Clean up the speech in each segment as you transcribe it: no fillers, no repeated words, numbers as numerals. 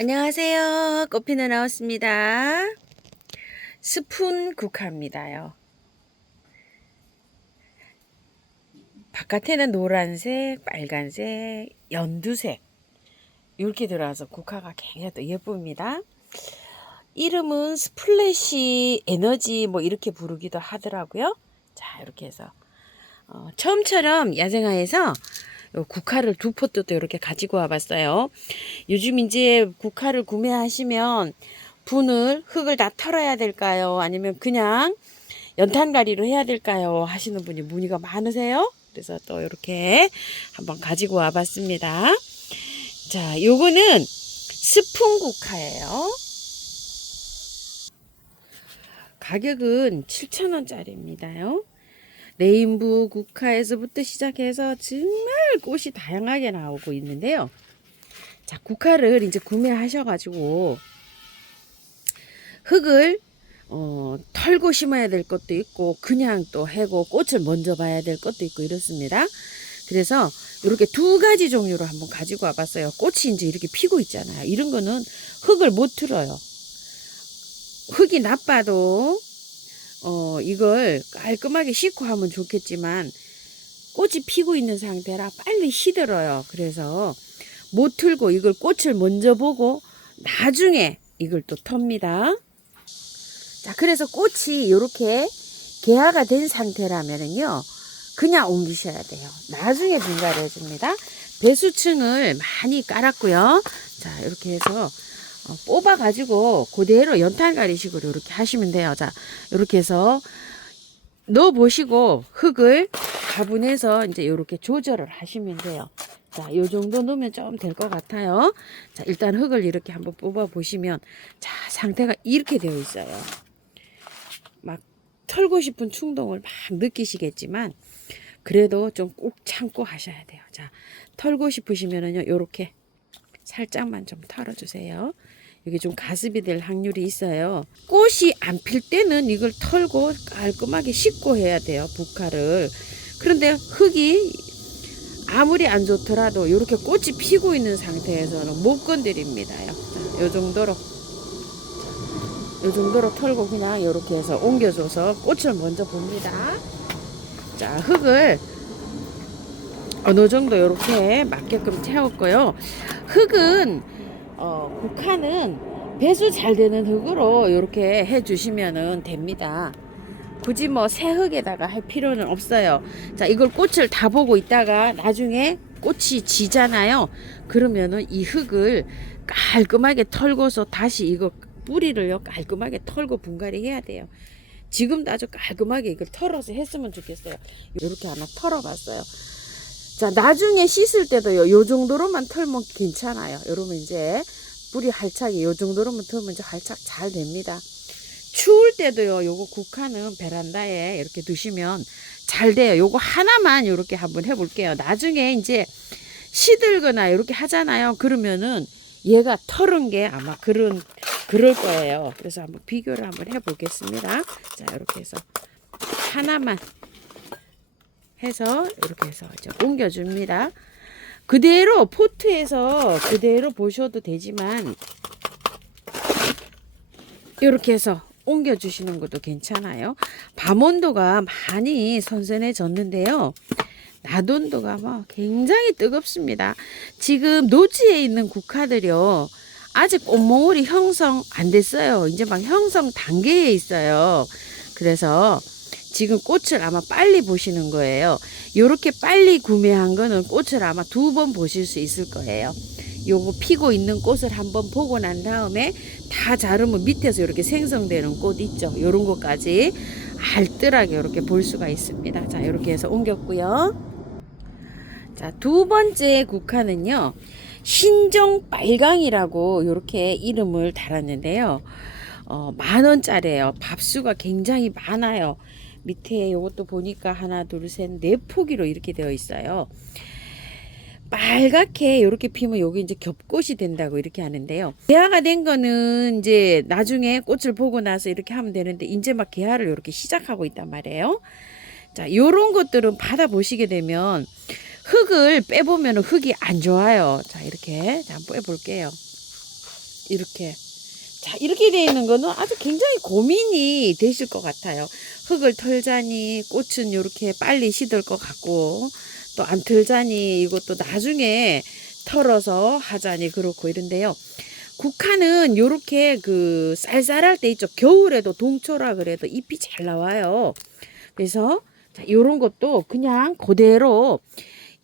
안녕하세요. 꽃피는 나왔습니다. 스푼 국화입니다요. 바깥에는 노란색, 빨간색, 연두색 이렇게 들어와서 국화가 굉장히 또 예쁩니다. 이름은 스플래시 에너지 뭐 이렇게 부르기도 하더라고요. 자, 이렇게 해서 처음처럼 야생화에서 국화를 두 포트 또 이렇게 가지고 와봤어요. 요즘 이제 국화를 구매하시면 흙을 다 털어야 될까요? 아니면 그냥 연탄가리로 해야 될까요? 하시는 분이 문의가 많으세요. 그래서 또 이렇게 한번 가지고 와봤습니다. 자, 요거는 스푼 국화예요. 가격은 7,000원짜리입니다요. 레인보우 국화에서부터 시작해서 정말 꽃이 다양하게 나오고 있는데요. 자, 국화를 이제 구매하셔가지고 흙을 털고 심어야 될 것도 있고 그냥 또 해고 꽃을 먼저 봐야 될 것도 있고 이렇습니다. 그래서 이렇게 두 가지 종류로 한번 가지고 와봤어요. 꽃이 이제 이렇게 피고 있잖아요. 이런 거는 흙을 못 틀어요. 흙이 나빠도 이걸 깔끔하게 씻고 하면 좋겠지만 꽃이 피고 있는 상태라 빨리 시들어요. 그래서 못 틀고 이걸 꽃을 먼저 보고 나중에 이걸 또 텁니다. 자, 그래서 꽃이 이렇게 개화가 된 상태라면은요, 그냥 옮기셔야 돼요. 나중에 분갈이 해줍니다. 배수층을 많이 깔았고요. 자, 이렇게 해서 뽑아가지고 그대로 연탄가리식으로 이렇게 하시면 돼요. 자, 이렇게 해서 넣어보시고 흙을 가분해서 이제 이렇게 조절을 하시면 돼요. 자, 요 정도 넣으면 좀 될 것 같아요. 자, 일단 흙을 이렇게 한번 뽑아 보시면, 자, 상태가 이렇게 되어 있어요. 막 털고 싶은 충동을 막 느끼시겠지만, 그래도 좀 꾹 참고 하셔야 돼요. 자, 털고 싶으시면은요, 요렇게 살짝만 좀 털어주세요. 이게 좀 가습이 될 확률이 있어요. 꽃이 안 필 때는 이걸 털고 깔끔하게 씻고 해야 돼요, 국화를. 그런데 흙이 아무리 안 좋더라도 이렇게 꽃이 피고 있는 상태에서는 못 건드립니다요. 자, 요 정도로 털고 그냥 이렇게 해서 옮겨줘서 꽃을 먼저 봅니다. 자, 흙을 어느 정도 이렇게 맞게끔 채웠고요. 흙은 국화는 배수 잘 되는 흙으로 이렇게 해주시면 됩니다. 굳이 뭐 새 흙에다가 할 필요는 없어요. 자, 이걸 꽃을 다 보고 있다가 나중에 꽃이 지잖아요. 그러면은 이 흙을 깔끔하게 털고서 다시 이거 뿌리를요 깔끔하게 털고 분갈이 해야 돼요. 지금도 아주 깔끔하게 이걸 털어서 했으면 좋겠어요. 이렇게 하나 털어봤어요. 자, 나중에 씻을 때도요, 요 정도로만 털면 괜찮아요. 여러분 이제 뿌리 활착이 요 정도로만 털면 이제 활착 잘 됩니다. 추울 때도요, 요거 국화는 베란다에 이렇게 두시면 잘 돼요. 요거 하나만 이렇게 한번 해볼게요. 나중에 이제 시들거나 이렇게 하잖아요. 그러면은 얘가 털은 게 아마 그럴 거예요. 그래서 한번 비교를 한번 해보겠습니다. 자, 이렇게 해서 하나만 해서 이렇게 해서 이제 옮겨줍니다. 그대로 포트에서 그대로 보셔도 되지만 이렇게 해서 옮겨주시는 것도 괜찮아요. 밤온도가 많이 선선해졌는데요. 낮온도가 뭐 굉장히 뜨겁습니다. 지금 노지에 있는 국화들이요, 아직 꽃몽울이 형성 안 됐어요. 이제 막 형성 단계에 있어요. 그래서 지금 꽃을 아마 빨리 보시는 거예요. 이렇게 빨리 구매한 거는 꽃을 아마 2번 보실 수 있을 거예요. 요거 피고 있는 꽃을 한번 보고 난 다음에 다 자르면 밑에서 이렇게 생성되는 꽃 있죠. 요런 것까지 알뜰하게 이렇게 볼 수가 있습니다. 자, 이렇게 해서 옮겼고요. 자, 두 번째 국화는요, 신종 빨강이라고 이렇게 이름을 달았는데요. 10,000원짜리예요. 밥수가 굉장히 많아요. 밑에 이것도 보니까 하나, 둘, 셋, 네 포기로 이렇게 되어 있어요. 빨갛게 이렇게 피면 여기 이제 겹꽃이 된다고 이렇게 하는데요. 개화가 된 거는 이제 나중에 꽃을 보고 나서 이렇게 하면 되는데 이제 막 개화를 이렇게 시작하고 있단 말이에요. 자, 요런 것들은 받아 보시게 되면 흙을 빼보면 흙이 안 좋아요. 자, 이렇게 한번 빼볼게요. 이렇게. 자, 이렇게 되어 있는 거는 아주 굉장히 고민이 되실 것 같아요. 흙을 털자니 꽃은 이렇게 빨리 시들 것 같고, 또 안 털자니 이것도 나중에 털어서 하자니 그렇고 이런데요. 국화는 요렇게 그 쌀쌀할 때 있죠. 겨울에도 동초라 그래도 잎이 잘 나와요. 그래서 자, 요런 것도 그냥 그대로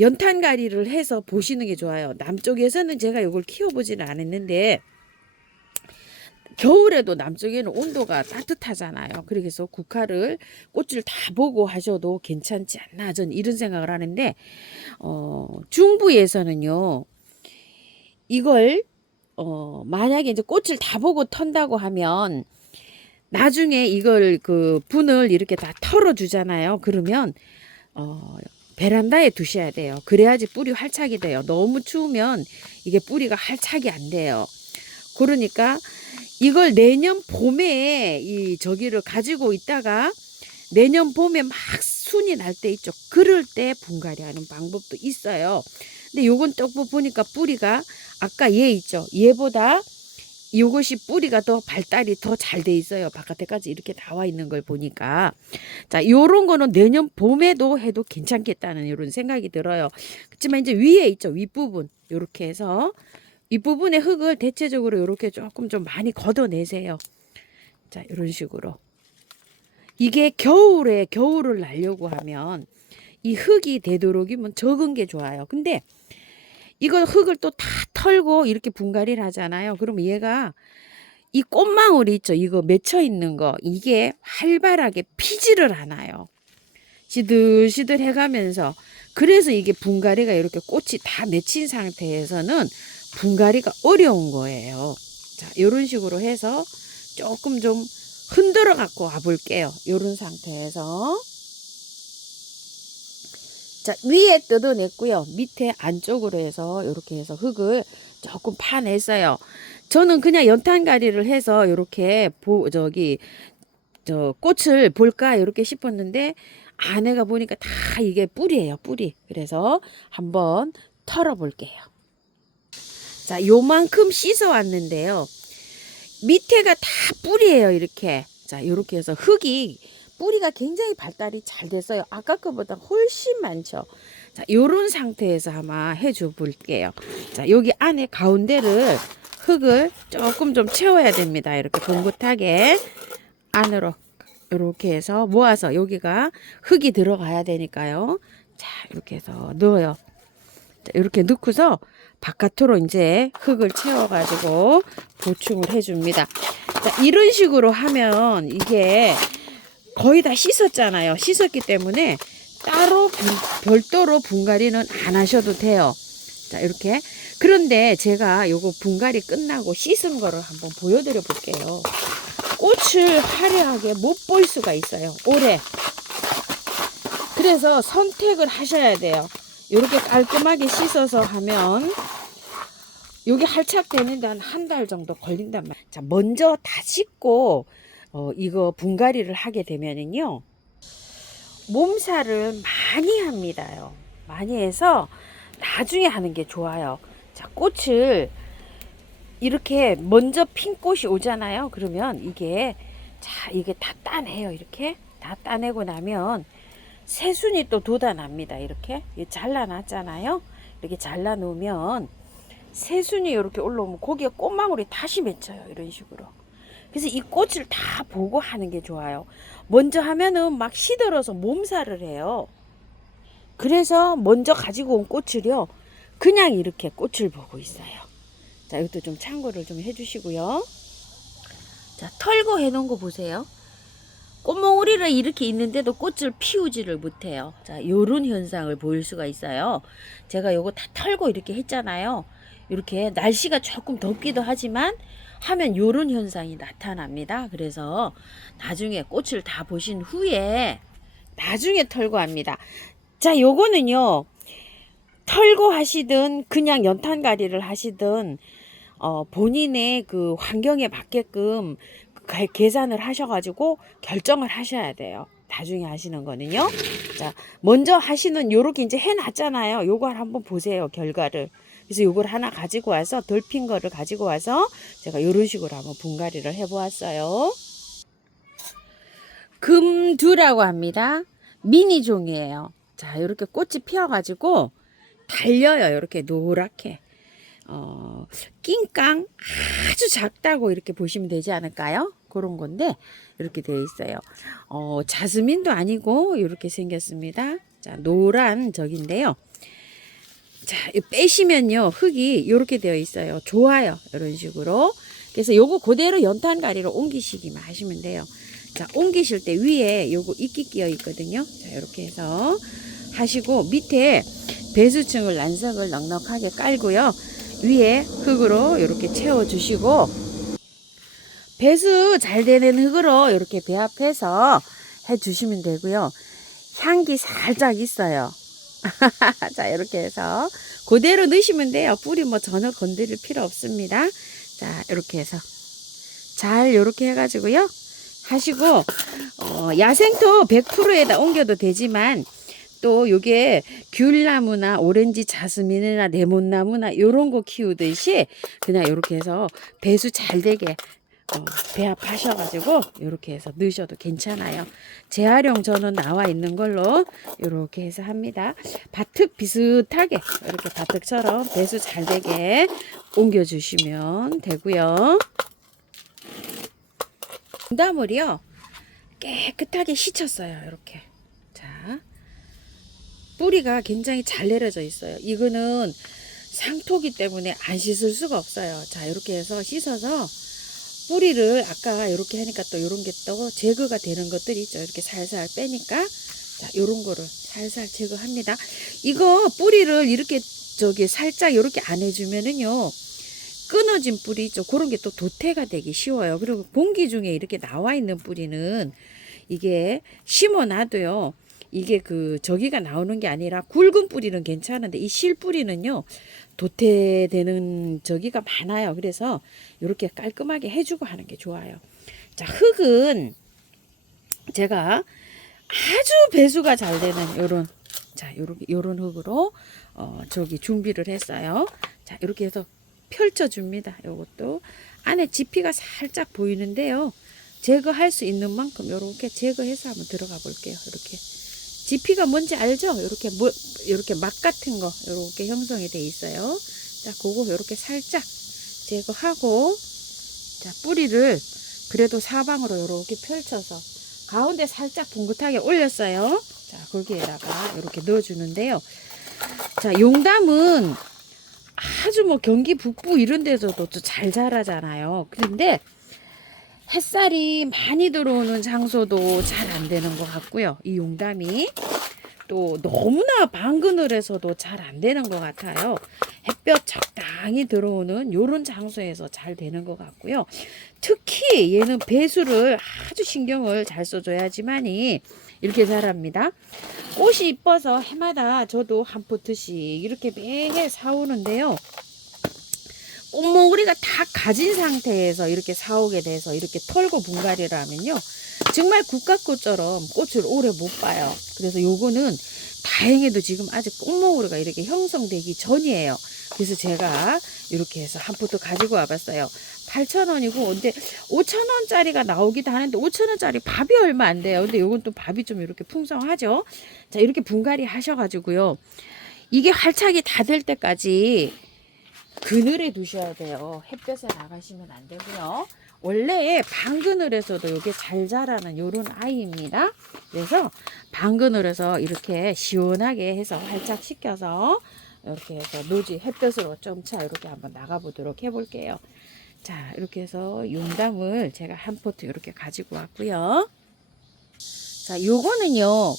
연탄가리를 해서 보시는 게 좋아요. 남쪽에서는 제가 요걸 키워보지는 않았는데, 겨울에도 남쪽에는 온도가 따뜻하잖아요. 그래서 국화를 꽃을 다 보고 하셔도 괜찮지 않나, 저는 이런 생각을 하는데, 중부에서는요, 이걸 만약에 이제 꽃을 다 보고 턴다고 하면 나중에 이걸 그 분을 이렇게 다 털어 주잖아요. 그러면 베란다에 두셔야 돼요. 그래야지 뿌리 활착이 돼요. 너무 추우면 이게 뿌리가 활착이 안 돼요. 그러니까 이걸 내년 봄에 이 저기를 가지고 있다가 내년 봄에 막 순이 날 때 있죠. 그럴 때 분갈이 하는 방법도 있어요. 근데 요건 또 보니까 뿌리가 아까 얘 있죠. 얘보다 이것이 뿌리가 더 발달이 더 잘 돼 있어요. 바깥에까지 이렇게 나와 있는 걸 보니까. 자, 요런 거는 내년 봄에도 해도 괜찮겠다는 이런 생각이 들어요. 그렇지만 이제 위에 있죠. 윗부분. 요렇게 해서 윗부분의 흙을 대체적으로 요렇게 조금 좀 많이 걷어내세요. 자, 이런 식으로. 이게 겨울에 겨울을 날려고 하면 이 흙이 되도록이면 적은 게 좋아요. 근데 이거 흙을 또 다 털고 이렇게 분갈이를 하잖아요. 그러면 얘가 이 꽃망울이 있죠. 이거 맺혀 있는 거. 이게 활발하게 피지를 않아요. 시들시들 해가면서. 그래서 이게 분갈이가 이렇게 꽃이 다 맺힌 상태에서는 분갈이가 어려운 거예요. 자, 이런 식으로 해서 조금 좀 흔들어 갖고 와볼게요. 이런 상태에서. 자, 위에 뜯어냈고요. 밑에 안쪽으로 해서 이렇게 해서 흙을 조금 파냈어요. 저는 그냥 연탄가리를 해서 이렇게 꽃을 볼까 이렇게 싶었는데 아내가 보니까 다 이게 뿌리예요, 뿌리. 그래서 한번 털어 볼게요. 자, 요만큼 씻어 왔는데요. 밑에가 다 뿌리예요, 이렇게. 자, 이렇게 해서 흙이 뿌리가 굉장히 발달이 잘 됐어요. 아까 거보다 훨씬 많죠. 자, 요런 상태에서 아마 해줘 볼게요. 자, 여기 안에 가운데를 흙을 조금 좀 채워야 됩니다. 이렇게 봉긋하게 안으로 이렇게 해서 모아서 여기가 흙이 들어가야 되니까요. 자, 이렇게 해서 넣어요. 자, 이렇게 넣고서 바깥으로 이제 흙을 채워가지고 보충을 해줍니다. 자, 이런 식으로 하면 이게 거의 다 씻었잖아요. 씻었기 때문에 따로 별도로 분갈이는 안 하셔도 돼요. 자, 이렇게. 그런데 제가 요거 분갈이 끝나고 씻은 거를 한번 보여드려 볼게요. 꽃을 화려하게 못 볼 수가 있어요. 올해. 그래서 선택을 하셔야 돼요. 이렇게 깔끔하게 씻어서 하면 요게 활착되는데 한 달 정도 걸린단 말이에요. 자, 먼저 다 씻고 이거 분갈이를 하게 되면은요, 몸살을 많이 합니다요. 많이 해서 나중에 하는 게 좋아요. 자, 꽃을 이렇게 먼저 핀 꽃이 오잖아요. 그러면 이게 다 따내요. 이렇게 다 따내고 나면 새순이 또 돋아납니다. 이렇게 잘라놨잖아요. 이렇게 잘라놓으면 새순이 이렇게 올라오면 거기에 꽃망울이 다시 맺혀요. 이런 식으로. 그래서 이 꽃을 다 보고 하는 게 좋아요. 먼저 하면은 막 시들어서 몸살을 해요. 그래서 먼저 가지고 온 꽃을요, 그냥 이렇게 꽃을 보고 있어요. 자, 이것도 좀 참고를 좀 해주시고요. 자, 털고 해놓은 거 보세요. 꽃몽우리가 이렇게 있는데도 꽃을 피우지를 못해요. 자, 요런 현상을 보일 수가 있어요. 제가 요거 다 털고 이렇게 했잖아요. 이렇게 날씨가 조금 덥기도 하지만 하면 요런 현상이 나타납니다. 그래서 나중에 꽃을 다 보신 후에 나중에 털고 합니다. 자, 요거는요, 털고 하시든 그냥 연탄가리를 하시든 본인의 그 환경에 맞게끔 계산을 하셔가지고 결정을 하셔야 돼요. 나중에 하시는 거는요. 자, 먼저 하시는 요렇게 이제 해놨잖아요. 요걸 한번 보세요. 결과를. 그래서 요걸 하나 가지고 와서 덜 핀 거를 가지고 와서 제가 요런 식으로 한번 분갈이를 해 보았어요. 금두라고 합니다. 미니종이에요. 자, 이렇게 꽃이 피어가지고 달려요. 이렇게 노랗게. 낑깡 아주 작다고 이렇게 보시면 되지 않을까요? 그런 건데 이렇게 되어 있어요. 자스민도 아니고 이렇게 생겼습니다. 자, 노란 적인데요. 자, 빼시면요 흙이 이렇게 되어 있어요. 좋아요. 이런 식으로. 그래서 요거 그대로 연탄가리로 옮기시기만 하시면 돼요. 자, 옮기실 때 위에 요거 이끼 끼어 있거든요. 자, 이렇게 해서 하시고 밑에 배수층을 난석을 넉넉하게 깔고요. 위에 흙으로 이렇게 채워 주시고 배수 잘 되는 흙으로 이렇게 배합해서 해 주시면 되고요. 향기 살짝 있어요. 자, 이렇게 해서 그대로 넣으시면 돼요. 뿌리 뭐 전혀 건드릴 필요 없습니다. 자, 이렇게 해서 잘 이렇게 해가지고요 하시고 야생토 100%에다 옮겨도 되지만 또 요게 귤나무나 오렌지 자스민이나 레몬나무나 요런 거 키우듯이 그냥 이렇게 해서 배수 잘 되게 배합하셔가지고 이렇게 해서 넣으셔도 괜찮아요. 재활용 저는 나와 있는 걸로 이렇게 해서 합니다. 바특 비슷하게 이렇게 바특처럼 배수 잘 되게 옮겨주시면 되고요. 용담을요 깨끗하게 씻었어요. 이렇게. 자, 뿌리가 굉장히 잘 내려져 있어요. 이거는 상토기 때문에 안 씻을 수가 없어요. 자, 이렇게 해서 씻어서 뿌리를 아까 이렇게 하니까 또 이런 게 또 제거가 되는 것들이 있죠. 이렇게 살살 빼니까 자, 요런 거를 살살 제거합니다. 이거 뿌리를 이렇게 살짝 이렇게 안 해주면은요 끊어진 뿌리 있죠. 그런 게 또 도태가 되기 쉬워요. 그리고 공기 중에 이렇게 나와 있는 뿌리는 이게 심어 놔도요 이게 저기가 나오는 게 아니라 굵은 뿌리는 괜찮은데 이 실 뿌리는요 도태되는 저기가 많아요. 그래서 이렇게 깔끔하게 해주고 하는 게 좋아요. 자, 흙은 제가 아주 배수가 잘 되는 요런 자, 요런 흙으로 저기 준비를 했어요. 자, 이렇게 해서 펼쳐 줍니다. 요것도 안에 지피가 살짝 보이는데요. 제거할 수 있는 만큼 이렇게 제거해서 한번 들어가 볼게요. 이렇게 지피가 뭔지 알죠? 이렇게 막 같은 거 이렇게 형성이 돼 있어요. 자, 그거 이렇게 살짝 제거하고 자, 뿌리를 그래도 사방으로 이렇게 펼쳐서 가운데 살짝 붕긋하게 올렸어요. 자, 거기에다가 이렇게 넣어주는데요. 자, 용담은 아주 뭐 경기 북부 이런 데서도 잘 자라잖아요. 그런데 햇살이 많이 들어오는 장소도 잘 안 되는 것 같고요. 이 용담이 또 너무나 방그늘에서도 잘 안 되는 것 같아요. 햇볕 적당히 들어오는 요런 장소에서 잘 되는 것 같고요. 특히 얘는 배수를 아주 신경을 잘 써줘야지만이 이렇게 자랍니다. 꽃이 이뻐서 해마다 저도 한 포트씩 이렇게 매해 사오는데요. 꽃몽우리가 다 가진 상태에서 이렇게 사오게 돼서 이렇게 털고 분갈이를 하면요 정말 국화꽃처럼 꽃을 오래 못 봐요. 그래서 요거는 다행히도 지금 아직 꽃몽우리가 이렇게 형성되기 전이에요. 그래서 제가 이렇게 해서 한 포트 가지고 와봤어요. 8,000원이고 근데 5,000원짜리가 나오기도 하는데 5,000원짜리 밥이 얼마 안 돼요. 근데 요건 또 밥이 좀 이렇게 풍성하죠. 자, 이렇게 분갈이 하셔가지고요 이게 활착이 다 될 때까지 그늘에 두셔야 돼요. 햇볕에 나가시면 안 되고요. 원래 방그늘에서도 이게 잘 자라는 요런 아이입니다. 그래서 방그늘에서 이렇게 시원하게 해서 활짝 식혀서 이렇게 해서 노지 햇볕으로 점차 이렇게 한번 나가 보도록 해볼게요. 자, 이렇게 해서 용담을 제가 한 포트 이렇게 가지고 왔고요. 자, 요거는요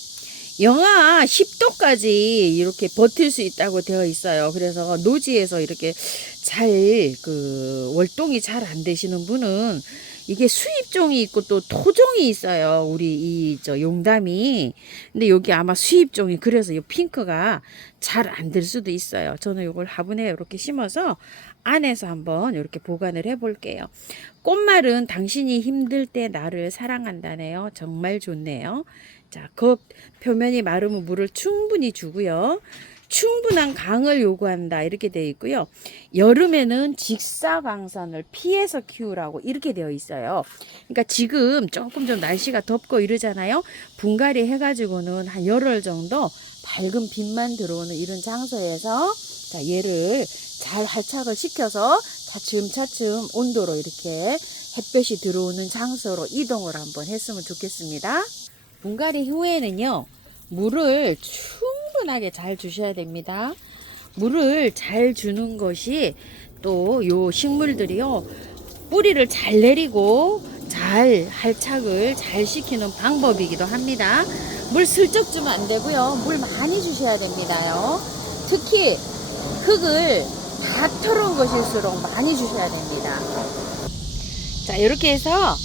영하 10도까지 이렇게 버틸 수 있다고 되어 있어요. 그래서 노지에서 이렇게 잘 월동이 잘 안 되시는 분은 이게 수입종이 있고 또 토종이 있어요. 우리 용담이. 근데 여기 아마 수입종이 그래서 이 핑크가 잘 안 될 수도 있어요. 저는 이걸 화분에 이렇게 심어서 안에서 한번 이렇게 보관을 해 볼게요. 꽃말은 당신이 힘들 때 나를 사랑한다네요. 정말 좋네요. 자, 겉 표면이 마르면 물을 충분히 주고요. 충분한 강을 요구한다 이렇게 되어 있고요. 여름에는 직사광선을 피해서 키우라고 이렇게 되어 있어요. 그러니까 지금 조금 좀 날씨가 덥고 이러잖아요. 분갈이 해가지고는 한 열흘 정도 밝은 빛만 들어오는 이런 장소에서 자, 얘를 잘 활착을 시켜서 차츰차츰 온도로 이렇게 햇볕이 들어오는 장소로 이동을 한번 했으면 좋겠습니다. 분갈이 후에는요, 물을 충분하게 잘 주셔야 됩니다. 물을 잘 주는 것이 또 요 식물들이요, 뿌리를 잘 내리고 잘 활착을 잘 시키는 방법이기도 합니다. 물 슬쩍 주면 안 되고요. 물 많이 주셔야 됩니다요. 특히 흙을 다 털어온 것일수록 많이 주셔야 됩니다. 자, 이렇게 해서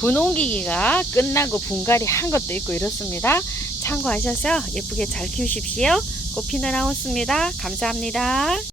분홍기기가 끝나고 분갈이 한 것도 있고 이렇습니다. 참고하셔서 예쁘게 잘 키우십시오. 꽃피는 하우스입니다. 감사합니다.